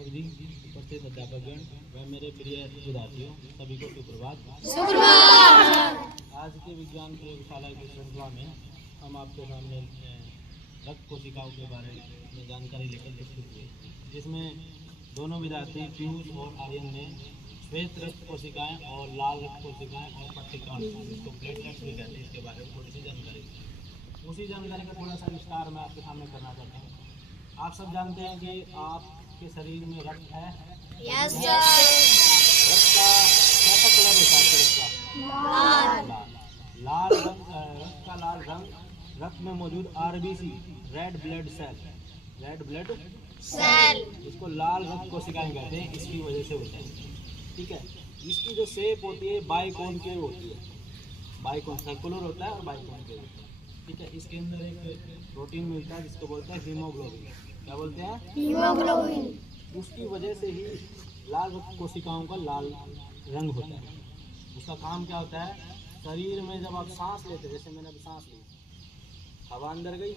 प्राध्यापक जी, उपस्थित अध्यापकगण व मेरे प्रिय विद्यार्थियों, सभी को सुप्रभात। आज के विज्ञान प्रयोगशाला की श्रृंखला में हम आपके सामने रक्त कोशिकाओं के बारे में जानकारी लेकर प्रस्तुत हुए, जिसमें दोनों विद्यार्थी पीयूष और आर्यन ने श्वेत रक्त कोशिकाएं और लाल रक्त कोशिकाएं और पट्टिकाएं, जिसको प्लेटलेट्स भी कहते हैं, इसके बारे में थोड़ी सी जानकारी दी। उसी जानकारी का थोड़ा सा विस्तार मैं आपके सामने करना चाहता हूँ। आप सब जानते हैं कि आपके शरीर में रक्त है। यस रक्त का कैसा कलर होता है? रक्त का लाल रंग, रक्त का लाल रंग रक्त में मौजूद आरबीसी रेड ब्लड सेल, इसको लाल रक्त कोशिकाएं कहते हैं, इसकी वजह से होता है। ठीक है, इसकी जो शेप होती है बाइकॉनकेव होती है, बाइकॉन सर्कुलर होता है और बाइकॉनकेव होता है। ठीक है, इसके अंदर एक प्रोटीन मिलता है जिसको बोलते हैं हीमोग्लोबिन। क्या बोलते हैं? हीमोग्लोबिन। उसकी वजह से ही लाल रक्त कोशिकाओं का लाल रंग होता है। उसका काम क्या होता है? शरीर में जब आप सांस लेते हैं, जैसे मैंने अभी सांस ली, हवा अंदर गई,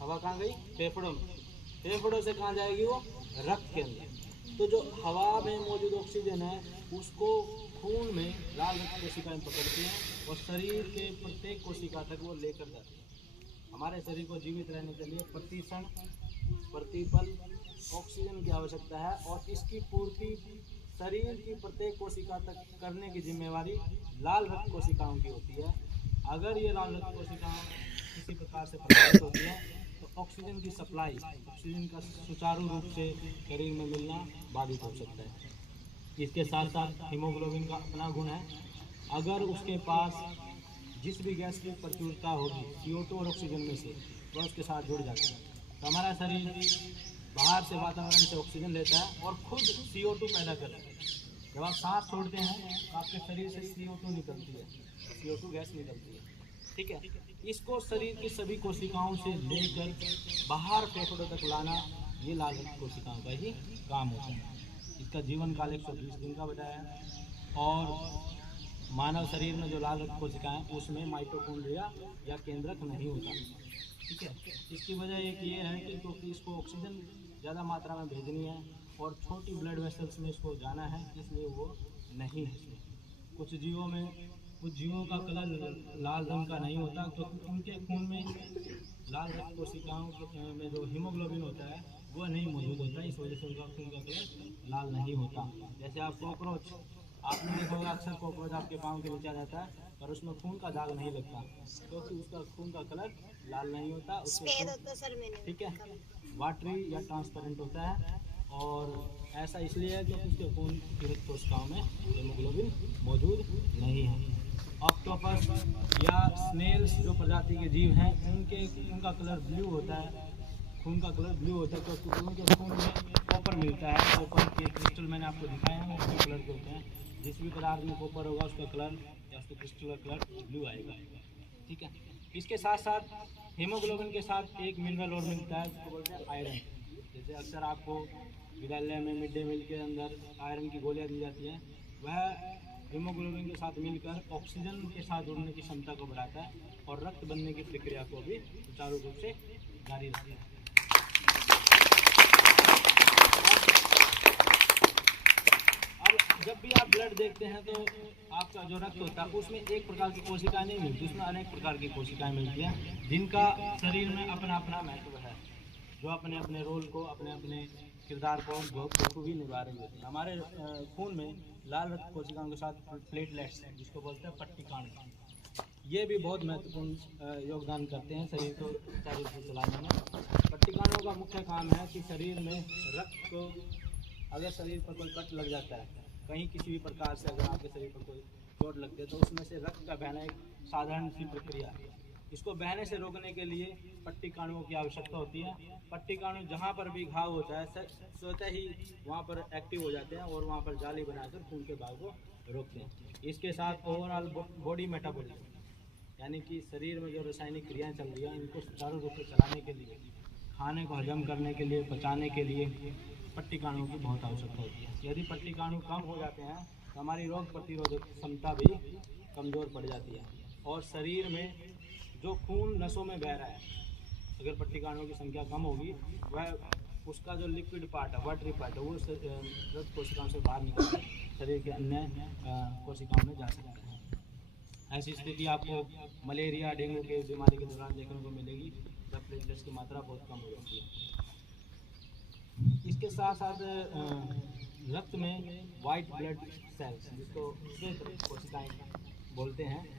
हवा कहाँ गई? फेफड़ों में। फेफड़ों से कहाँ जाएगी वो? रक्त के अंदर। तो जो हवा में मौजूद ऑक्सीजन है उसको खून में लाल रक्त कोशिकाएं पकड़ती हैं और शरीर के प्रत्येक कोशिका तक वो लेकर जाती है। हमारे शरीर को जीवित रहने के लिए प्रतिपल ऑक्सीजन की आवश्यकता है और इसकी पूर्ति शरीर की प्रत्येक कोशिका तक करने की जिम्मेवारी लाल रक्त कोशिकाओं की होती है। अगर ये लाल रक्त कोशिकाएं किसी प्रकार से प्रभावित होती है तो ऑक्सीजन की सप्लाई, ऑक्सीजन का सुचारू रूप से शरीर में मिलना बाधित हो सकता है। इसके साथ साथ हीमोग्लोबिन का अपना गुण है, अगर उसके पास जिस भी गैस की प्रचुरता होगी CO2 और ऑक्सीजन में से, वह उसके साथ जुड़ जाता है। तो हमारा शरीर बाहर से वातावरण से ऑक्सीजन लेता है और खुद CO2 पैदा करता है। जब आप सांस छोड़ते हैं तो आपके शरीर से CO2 निकलती है, CO2 गैस निकलती है। ठीक है, इसको शरीर की सभी कोशिकाओं से लेकर बाहर फेफड़ों तक लाना, ये लाल रक्त कोशिकाओं का ही काम होता है। इसका जीवन काल 120 दिन का बताया है और मानव शरीर में जो लाल रक्त कोशिकाएं उसमें माइटोकॉन्ड्रिया या केंद्रक नहीं होता। ठीक है, इसकी वजह एक ये है कि क्योंकि इसको ऑक्सीजन ज़्यादा मात्रा में भेजनी है और छोटी ब्लड वेसल्स में इसको जाना है, इसलिए वो नहीं है। कुछ जीवों का कलर लाल रंग का नहीं होता क्योंकि उनके खून में लाल रक्त कोशिकाओं में जो हीमोग्लोबिन होता है वो नहीं मौजूद होता, इस वजह से उनका खून का कलर लाल नहीं होता। जैसे आप कॉकरोच, आपने देखा होगा अक्सर कॉकरोच आपके पाँव के नीचे आ जाता है पर उसमें खून का दाग नहीं लगता क्योंकि उसका खून का कलर लाल नहीं होता, ठीक है, वाटरी या ट्रांसपेरेंट होता है। और ऐसा इसलिए है क्योंकि उसके खून की रक्त कोशिकाओं में हीमोग्लोबिन मौजूद नहीं है। ऑक्टोपस या स्नेल्स जो प्रजाति के जीव हैं उनका कलर ब्लू होता है, खून का कलर ब्लू होता है क्योंकि उनके खून में कॉपर मिलता है। कॉपर के क्रिस्टल मैंने आपको दिखाया है, उसके कलर के होते हैं। जिस भी पदार्थ में कॉपर होगा उसका कलर या उसके क्रिस्टल का कलर ब्लू आएगा। ठीक है, इसके साथ साथ हीमोग्लोबिन के साथ एक मिनरल और मिलता है जिसको बोलते हैं आयरन। जैसे अक्सर आपको विद्यालय में मिड डे मील के अंदर आयरन की गोलियाँ दी जाती हैं, वह हीमोग्लोबिन के साथ मिलकर ऑक्सीजन के साथ जुड़ने की क्षमता को बढ़ाता है और रक्त बनने की प्रक्रिया को भी सुचारू रूप से जारी रखता है। अब जब भी आप ब्लड देखते हैं तो आपका जो रक्त होता है उसमें एक प्रकार की कोशिकाएं नहीं मिलती, उसमें अनेक प्रकार की कोशिकाएं मिलती हैं जिनका शरीर में अपना अपना महत्व है, जो अपने अपने रोल को, अपने अपने किरदार को बखूबी निभा रही होती है। हमारे खून में लाल रक्त कोशिकाओं के साथ प्लेटलेट्स हैं जिसको बोलते हैं पट्टिकाणु, ये भी बहुत महत्वपूर्ण योगदान करते हैं शरीर को सुचारू रूप से चलाने में। पट्टिकाणुओं का मुख्य काम है कि शरीर में रक्त को, अगर शरीर पर कोई कट लग जाता है कहीं किसी भी प्रकार से, अगर आपके शरीर पर कोई चोट लगती है तो उसमें से रक्त का बहना एक साधारण सी प्रक्रिया है। इसको बहने से रोकने के लिए पट्टिकाणुओं की आवश्यकता होती है। पट्टिकाणु जहाँ पर भी घाव होता है स्वतः ही वहाँ पर एक्टिव हो जाते हैं और वहाँ पर जाली बनाकर खून के बहाव को रोकते हैं। इसके साथ ओवरऑल बॉडी मेटाबॉलिज्म, यानी कि शरीर में जो रासायनिक क्रियाएं चल रही हैं इनको सुचारू रूप से चलाने के लिए, खाने को हजम करने के लिए, पचाने के लिए पट्टिकाणुओं की बहुत आवश्यकता होती है। यदि पट्टिकाणु कम हो जाते हैं तो हमारी रोग प्रतिरोधक क्षमता भी कमज़ोर पड़ जाती है और शरीर में जो खून नसों में बह रहा है, अगर पट्टिकाणुओं की संख्या कम होगी वह उसका जो लिक्विड पार्ट है, वाटरी पार्ट है, वो रक्त कोशिकाओं से बाहर निकल कर शरीर के अन्य कोशिकाओं में जा सकता है। ऐसी स्थिति आपको मलेरिया, डेंगू के बीमारी के दौरान देखने को मिलेगी, जब प्लेटलेट्स की मात्रा बहुत कम हो जाती है। इसके साथ साथ रक्त में वाइट ब्लड सेल्स, जिसको श्वेत कोशिकाएं बोलते हैं,